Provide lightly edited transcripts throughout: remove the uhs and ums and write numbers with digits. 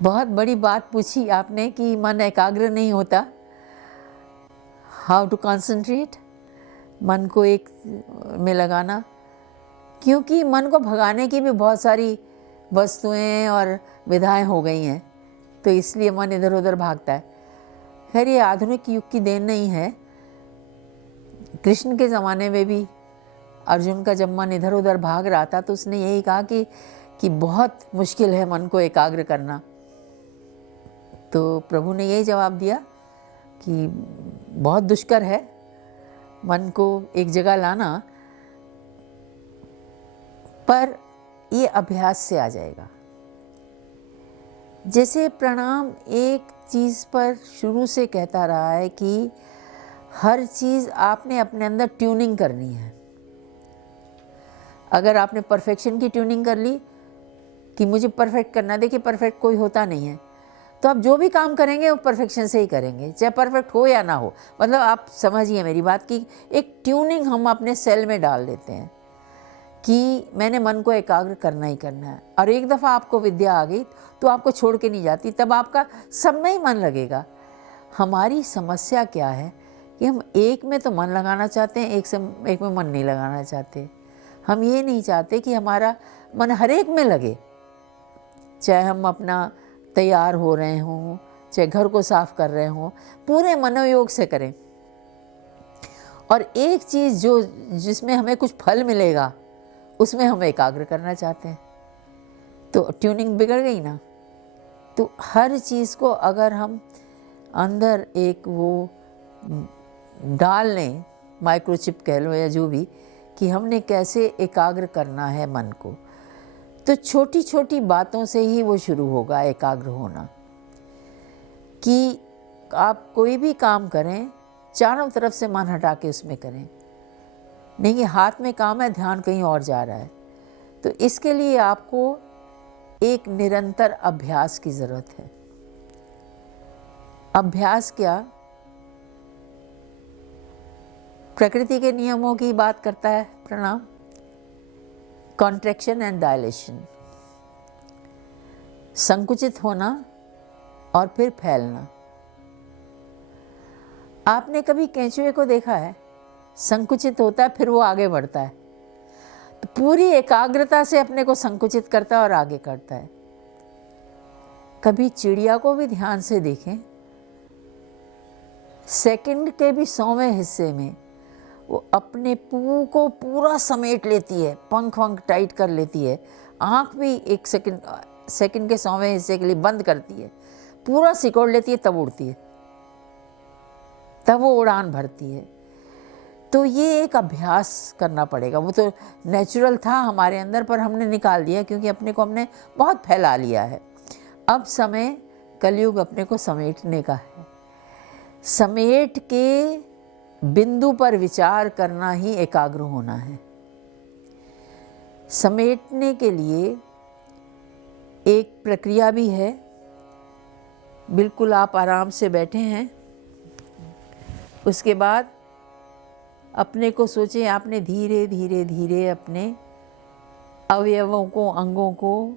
बहुत बड़ी बात पूछी आपने कि मन एकाग्र नहीं होता। हाउ टू कंसंट्रेट, मन को एक में लगाना, क्योंकि मन को भगाने की भी बहुत सारी वस्तुएं और विधाएं हो गई हैं, तो इसलिए मन इधर उधर भागता है। खैर, ये आधुनिक युग की देन नहीं है। कृष्ण के ज़माने में भी अर्जुन का जब मन इधर उधर भाग रहा था तो उसने यही कहा कि बहुत मुश्किल है मन को एकाग्र करना। तो प्रभु ने यही जवाब दिया कि बहुत दुष्कर है मन को एक जगह लाना, पर ये अभ्यास से आ जाएगा। जैसे प्रणाम एक चीज़ पर शुरू से कहता रहा है कि हर चीज़ आपने अपने अंदर ट्यूनिंग करनी है। अगर आपने परफेक्शन की ट्यूनिंग कर ली कि मुझे परफेक्ट करना, देखिए परफेक्ट कोई होता नहीं है, तो आप जो भी काम करेंगे वो परफेक्शन से ही करेंगे, चाहे परफेक्ट हो या ना हो। मतलब आप समझिए मेरी बात की एक ट्यूनिंग हम अपने सेल में डाल देते हैं कि मैंने मन को एकाग्र करना ही करना है। और एक दफ़ा आपको विद्या आ गई तो आपको छोड़ के नहीं जाती, तब आपका सब में ही मन लगेगा। हमारी समस्या क्या है कि हम एक में तो मन लगाना चाहते हैं, एक में मन नहीं लगाना चाहते। हम ये नहीं चाहते कि हमारा मन हर एक में लगे, चाहे हम अपना तैयार हो रहे हों, चाहे घर को साफ कर रहे हों, पूरे मनोयोग से करें। और एक चीज़ जिसमें हमें कुछ फल मिलेगा उसमें हम एकाग्र करना चाहते हैं, तो ट्यूनिंग बिगड़ गई ना। तो हर चीज़ को अगर हम अंदर एक वो डाल लें, माइक्रोचिप कह लो या जो भी, कि हमने कैसे एकाग्र करना है मन को, तो छोटी छोटी बातों से ही वो शुरू होगा एकाग्र होना। कि आप कोई भी काम करें, चारों तरफ से मन हटा के उसमें करें। नहीं, हाथ में काम है, ध्यान कहीं और जा रहा है। तो इसके लिए आपको एक निरंतर अभ्यास की ज़रूरत है। अभ्यास क्या? प्रकृति के नियमों की बात करता है प्रणाम, कॉन्ट्रैक्शन एंड डायलेशन, संकुचित होना और फिर फैलना। आपने कभी केंचुए को देखा है? संकुचित होता है, फिर वो आगे बढ़ता है, तो पूरी एकाग्रता से अपने को संकुचित करता है और आगे करता है। कभी चिड़िया को भी ध्यान से देखें, सेकंड के भी 100वें हिस्से में वो अपने पू को पूरा समेट लेती है, पंख वंख टाइट कर लेती है, आँख भी एक सेकंड के 100वें हिस्से के लिए बंद करती है, पूरा सिकोड़ लेती है, तब उड़ती है, तब वो उड़ान भरती है। तो ये एक अभ्यास करना पड़ेगा। वो तो नेचुरल था हमारे अंदर, पर हमने निकाल दिया क्योंकि अपने को हमने बहुत फैला लिया है। अब समय कलयुग अपने को समेटने का है। समेट के बिंदु पर विचार करना ही एकाग्र होना है। समेटने के लिए एक प्रक्रिया भी है। बिल्कुल आप आराम से बैठे हैं, उसके बाद अपने को सोचें आपने धीरे धीरे धीरे अपने अवयवों को, अंगों को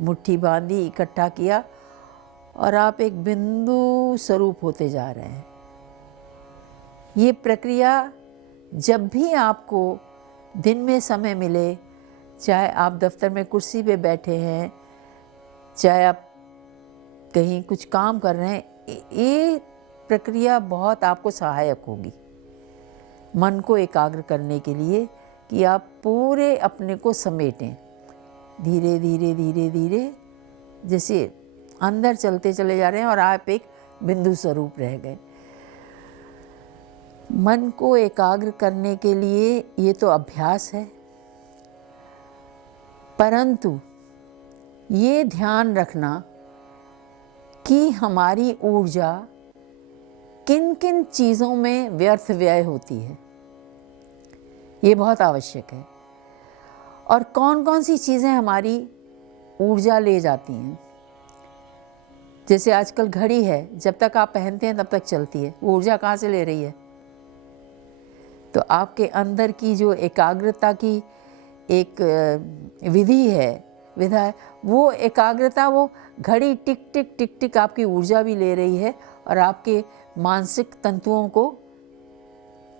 मुट्ठी बांधी, इकट्ठा किया और आप एक बिंदु स्वरूप होते जा रहे हैं। ये प्रक्रिया जब भी आपको दिन में समय मिले, चाहे आप दफ्तर में कुर्सी पे बैठे हैं, चाहे आप कहीं कुछ काम कर रहे हैं, ये प्रक्रिया बहुत आपको सहायक होगी मन को एकाग्र करने के लिए, कि आप पूरे अपने को समेटें धीरे धीरे धीरे धीरे, जैसे अंदर चलते चले जा रहे हैं और आप एक बिंदु स्वरूप रह गए। मन को एकाग्र करने के लिए ये तो अभ्यास है, परंतु ये ध्यान रखना कि हमारी ऊर्जा किन किन चीज़ों में व्यर्थ व्यय होती है, ये बहुत आवश्यक है। और कौन कौन सी चीज़ें हमारी ऊर्जा ले जाती हैं। जैसे आजकल घड़ी है, जब तक आप पहनते हैं तब तक चलती है, वो ऊर्जा कहाँ से ले रही है? तो आपके अंदर की जो एकाग्रता की एक विधि है, विधा है, वो एकाग्रता, वो घड़ी टिक टिक टिक टिक आपकी ऊर्जा भी ले रही है और आपके मानसिक तंतुओं को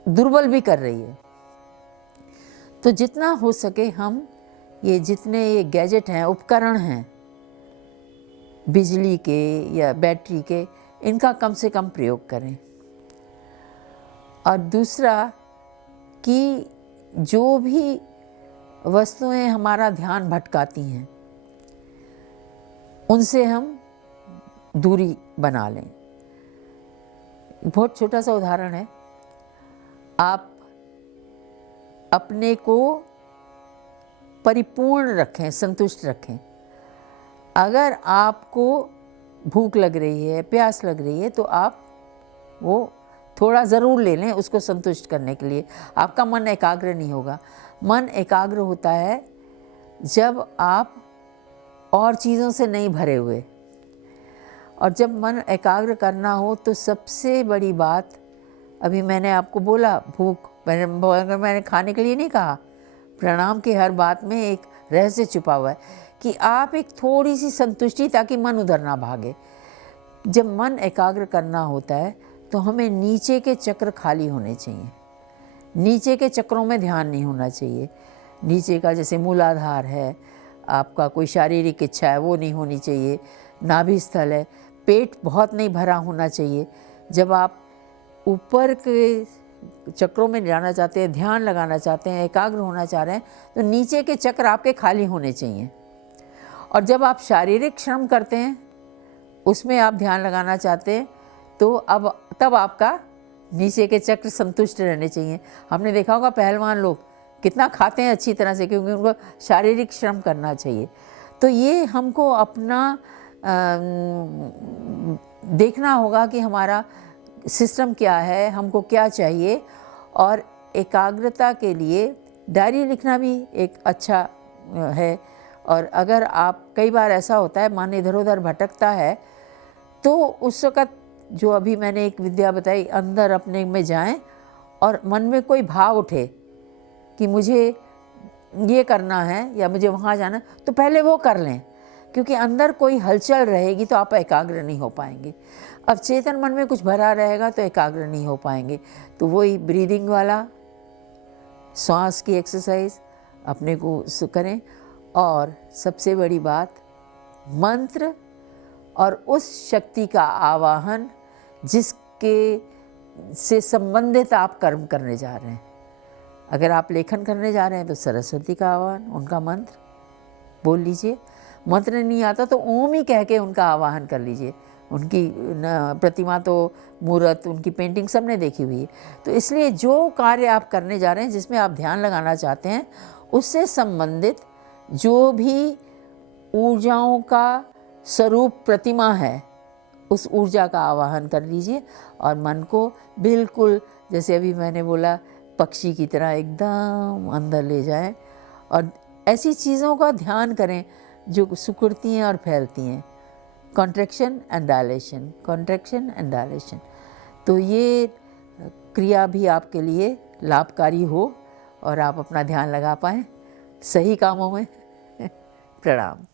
दुर्बल भी कर रही है। तो जितना हो सके हम ये जितने ये गैजेट हैं, उपकरण हैं बिजली के या बैटरी के, इनका कम से कम प्रयोग करें। और दूसरा कि जो भी वस्तुएं हमारा ध्यान भटकाती हैं उनसे हम दूरी बना लें। बहुत छोटा सा उदाहरण है, आप अपने को परिपूर्ण रखें, संतुष्ट रखें। अगर आपको भूख लग रही है, प्यास लग रही है, तो आप वो थोड़ा ज़रूर ले लें उसको संतुष्ट करने के लिए। आपका मन एकाग्र नहीं होगा। मन एकाग्र होता है जब आप और चीज़ों से नहीं भरे हुए। और जब मन एकाग्र करना हो तो सबसे बड़ी बात, अभी मैंने आपको बोला भूख, मैंने खाने के लिए नहीं कहा। प्राणायाम की हर बात में एक रहस्य छुपा हुआ है कि आप एक थोड़ी सी संतुष्टि, ताकि मन उधर ना भागे। जब मन एकाग्र करना होता है तो हमें नीचे के चक्र खाली होने चाहिए। नीचे के चक्रों में ध्यान नहीं होना चाहिए। नीचे का जैसे मूलाधार है, आपका कोई शारीरिक इच्छा है वो नहीं होनी चाहिए। नाभि स्थल है, पेट बहुत नहीं भरा होना चाहिए। जब आप ऊपर के चक्रों में जाना चाहते हैं, ध्यान लगाना चाहते हैं, एकाग्र होना चाह रहे हैं, तो नीचे के चक्र आपके खाली होने चाहिए। और जब आप शारीरिक श्रम करते हैं, उसमें आप ध्यान लगाना चाहते हैं, तो तब आपका नीचे के चक्र संतुष्ट रहने चाहिए। हमने देखा होगा पहलवान लोग कितना खाते हैं अच्छी तरह से, क्योंकि उनको शारीरिक श्रम करना चाहिए। तो ये हमको अपना देखना होगा कि हमारा सिस्टम क्या है, हमको क्या चाहिए। और एकाग्रता के लिए डायरी लिखना भी एक अच्छा है। और अगर आप, कई बार ऐसा होता है मन इधर उधर भटकता है, तो उस वक़्त जो अभी मैंने एक विद्या बताई, अंदर अपने में जाएं और मन में कोई भाव उठे कि मुझे ये करना है या मुझे वहाँ जाना है, तो पहले वो कर लें, क्योंकि अंदर कोई हलचल रहेगी तो आप एकाग्र नहीं हो पाएंगे। अब चेतन मन में कुछ भरा रहेगा तो एकाग्र नहीं हो पाएंगे। तो वही ब्रीदिंग वाला, श्वास की एक्सरसाइज अपने को करें। और सबसे बड़ी बात, मंत्र और उस शक्ति का आवाहन जिसके से संबंधित आप कर्म करने जा रहे हैं। अगर आप लेखन करने जा रहे हैं तो सरस्वती का आवाहन, उनका मंत्र बोल लीजिए। मंत्र नहीं आता तो ओम ही कह के उनका आवाहन कर लीजिए। उनकी प्रतिमा तो, मूर्त, उनकी पेंटिंग सबने देखी हुई है। तो इसलिए जो कार्य आप करने जा रहे हैं, जिसमें आप ध्यान लगाना चाहते हैं, उससे संबंधित जो भी ऊर्जाओं का स्वरूप प्रतिमा है, उस ऊर्जा का आवाहन कर लीजिए। और मन को बिल्कुल, जैसे अभी मैंने बोला, पक्षी की तरह एकदम अंदर ले जाएं। और ऐसी चीज़ों का ध्यान करें जो सिकुड़ती हैं और फैलती हैं। Contraction and dilation, contraction and dilation. तो ये क्रिया भी आपके लिए लाभकारी हो और आप अपना ध्यान लगा पाएँ सही कामों में। प्रणाम।